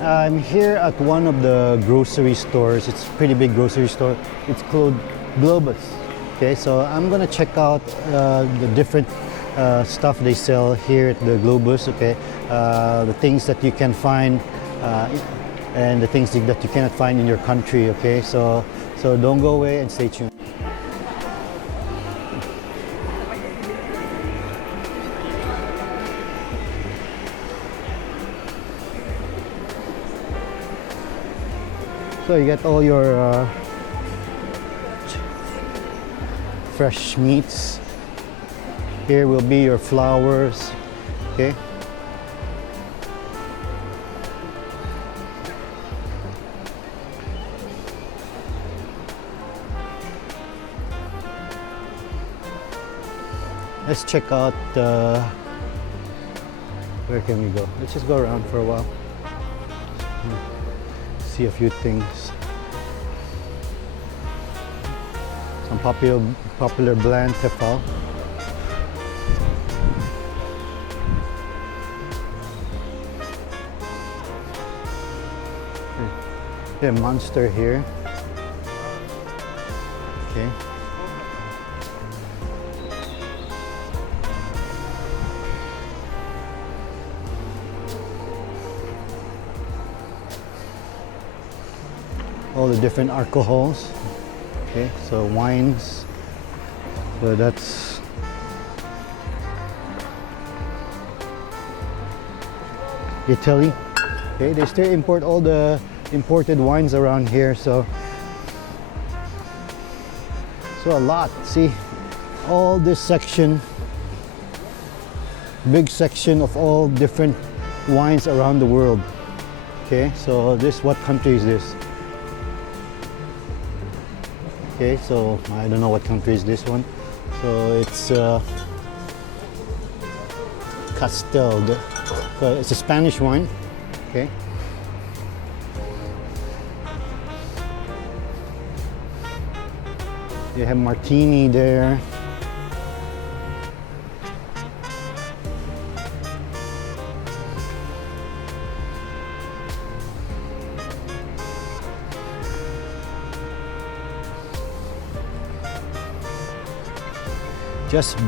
I'm here at one of the grocery stores. It's a pretty big grocery store. It's called Globus. Okay, so I'm gonna check out the different stuff they sell here at the Globus. Okay, the things that you can find and the things that you cannot find in your country. Okay, so don't go away and stay tuned. So you get all your fresh meats. Here will be your flowers. Okay. Let's check out where can we go? Let's just go around for a while. See a few things. Some popular blend tactile. Yeah, Monster here. Okay. All the different alcohols. Okay, so wines. So that's Italy. Okay, they still import all the imported wines around here, so a lot. See, all this section, big section of all different wines around the world. Okay, so what country is this? Okay, so I don't know what country is this one. So it's Castel. So it's a Spanish wine. Okay. You have martini there. Just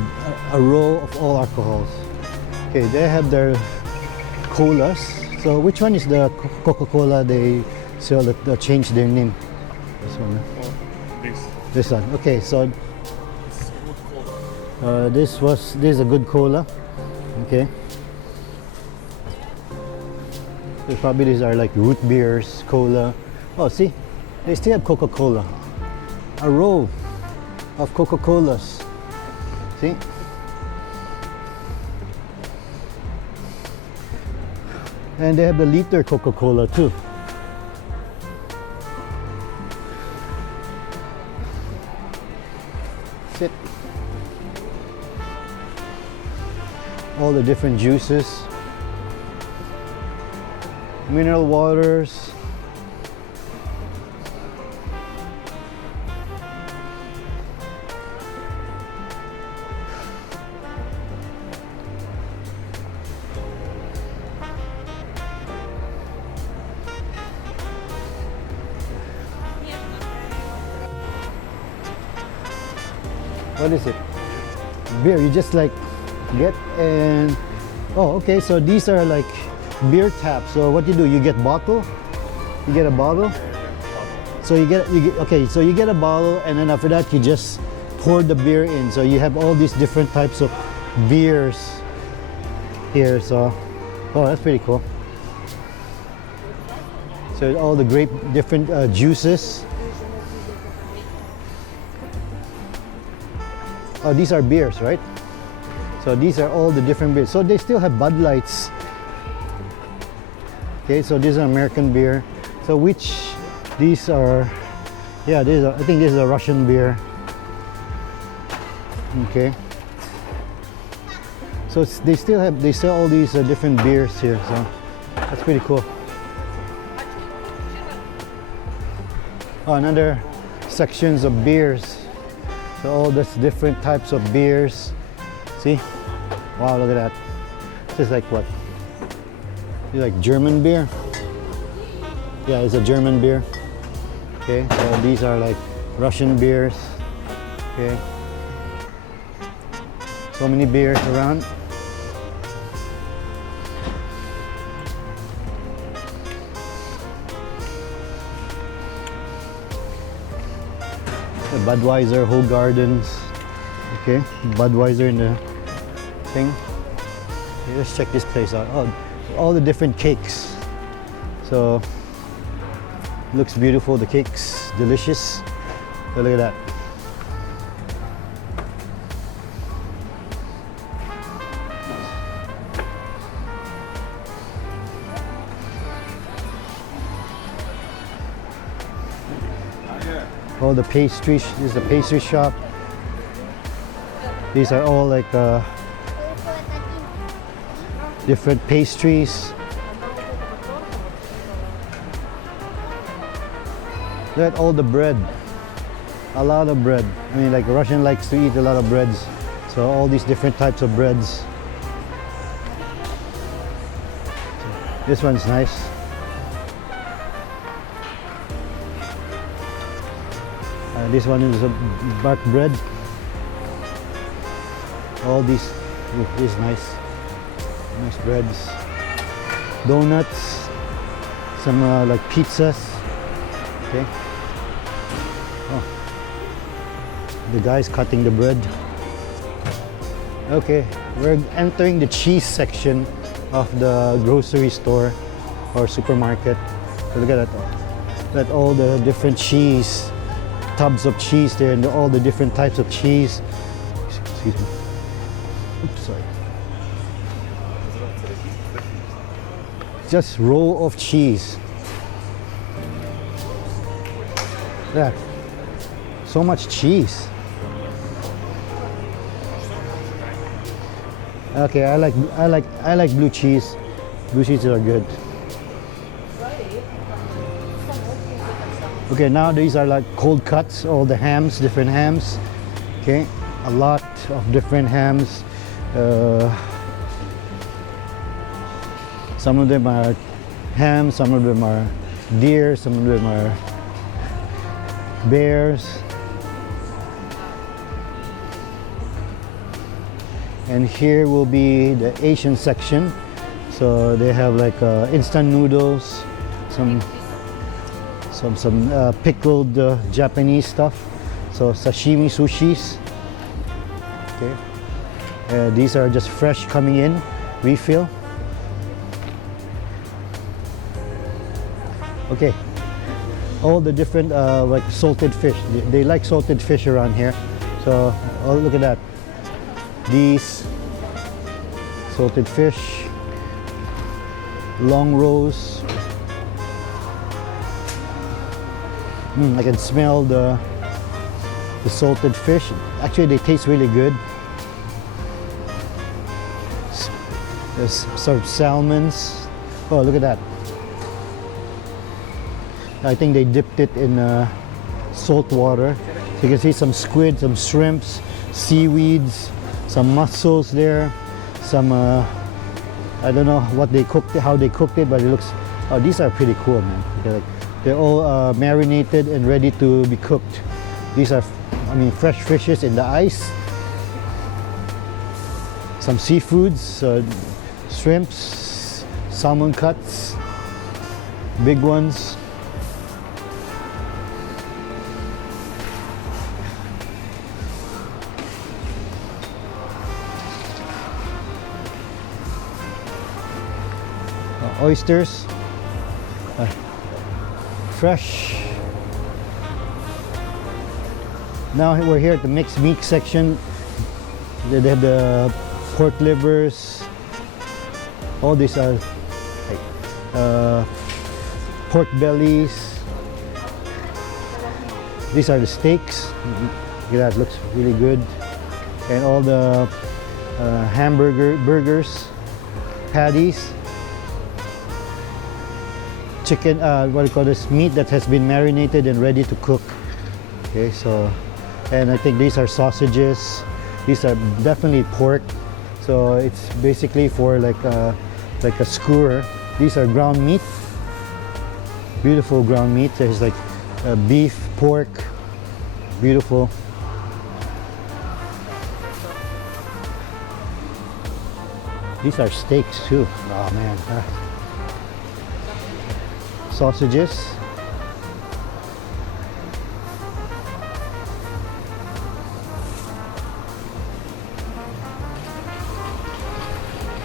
a row of all alcohols. Okay, they have their colas. So which one is the Coca-Cola they sell that changed their name? This one. Oh, this one. Okay, so this is a good cola. Okay. So probably these are like root beers, cola. Oh, see, they still have Coca-Cola. A row of Coca-Colas. See? And they have the liter Coca-Cola too. Sit. All the different juices, mineral waters. What is it? Beer. You just like get and oh, okay. So these are like beer taps. So what you do? You get bottle. You get a bottle. So you get okay. So you get a bottle, and then after that you just pour the beer in. So you have all these different types of beers here. So oh, that's pretty cool. So all the great different juices. Oh, these are beers, right? So these are all the different beers. So they still have Bud Lights. Okay, so this is an American beer. So these are, yeah, I think this is a Russian beer. Okay. So they sell all these different beers here. So that's pretty cool. Oh, another sections of beers. So all these different types of beers. See? Wow, look at that. This is like what? This is like German beer. Yeah, it's a German beer. Okay, so these are like Russian beers. Okay, so many beers around. The Budweiser, Whole Gardens. Okay, Budweiser in the thing. Okay, let's check this place out. Oh, all the different cakes. So looks beautiful. The cakes, delicious. So look at that. All the pastries. This is the pastry shop. These are all like different pastries. Look at all the bread. A lot of bread. I mean, like Russian likes to eat a lot of breads. So all these different types of breads. This one's nice. This one is a bark bread. All these is nice breads. Donuts. Some like pizzas. Okay. Oh, the guy's cutting the bread. Okay, we're entering the cheese section of the grocery store or supermarket. So look at that. Look at all the different cheese, tubs of cheese there, and all the different types of cheese. Excuse me. Oops, sorry. Just row of cheese. Yeah, so much cheese. Okay, I like blue cheese. Blue cheeses are good. Okay, now these are like cold cuts, all the hams, different hams. Okay, a lot of different hams. Some of them are ham, some of them are deer, some of them are bears. And here will be the Asian section. So they have like instant noodles, some pickled Japanese stuff. So sashimi sushis. Okay. These are just fresh coming in, refill. Okay. All the different like salted fish. They like salted fish around here. So oh, look at that. These salted fish, long rows. I can smell the salted fish. Actually, they taste really good. There's sort of salmons. Oh, look at that. I think they dipped it in salt water. So you can see some squid, some shrimps, seaweeds, some mussels there, some I don't know what they cooked, how they cooked it, but it looks. Oh, these are pretty cool, man. They're all marinated and ready to be cooked. These are, I mean, fresh fishes in the ice. Some seafoods, shrimps, salmon cuts, big ones. Oysters, fresh. Now we're here at the mixed meat section. They have the pork livers. All these are pork bellies. These are the steaks. Look at that, looks really good. And all the burgers, patties. Chicken, what do you call this, meat that has been marinated and ready to cook. Okay, so, and I think these are sausages. These are definitely pork. So it's basically for like a skewer. These are ground meat. Beautiful ground meat. There's like beef, pork, beautiful. These are steaks too. Oh man. Sausages.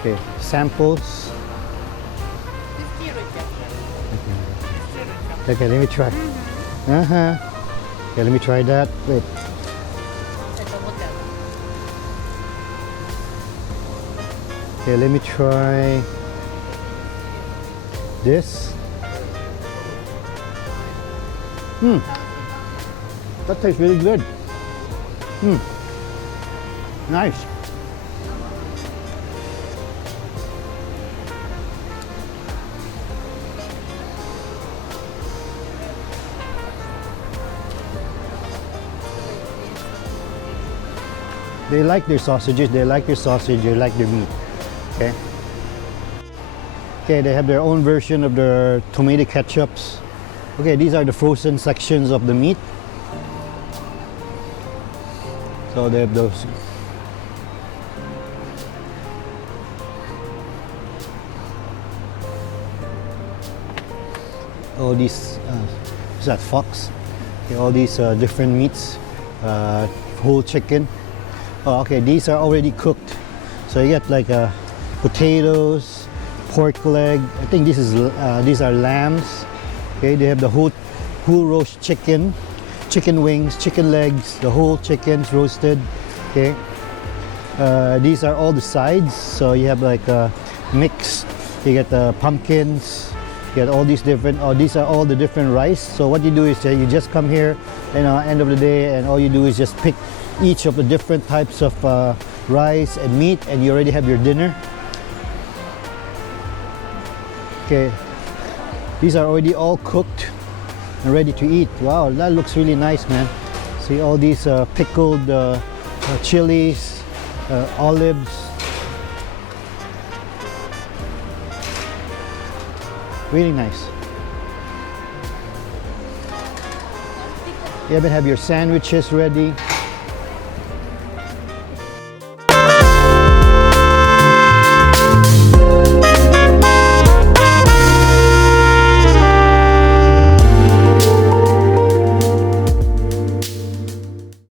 Okay, samples. Okay, let me try. Okay, let me try that. Wait. Okay, let me try this. That tastes really good. Nice. They like their sausages, they like their sausage, they like their meat. Okay. Okay, they have their own version of their tomato ketchups. Okay, these are the frozen sections of the meat. So they have those. All these, is that fox? Okay, all these different meats, whole chicken. Oh, okay, these are already cooked. So you get like potatoes, pork leg. I think this is these are lambs. Okay, they have the whole roast chicken, chicken wings, chicken legs, the whole chickens roasted. Okay, these are all the sides. So you have like mixed. You get the pumpkins. You get all these different. Oh, these are all the different rice. So what you do is you just come here, end of the day, and all you do is just pick each of the different types of rice and meat, and you already have your dinner. Okay, these are already all cooked and ready to eat. Wow, that looks really nice, man. See all these pickled chilies, olives. Really nice. You even have your sandwiches ready.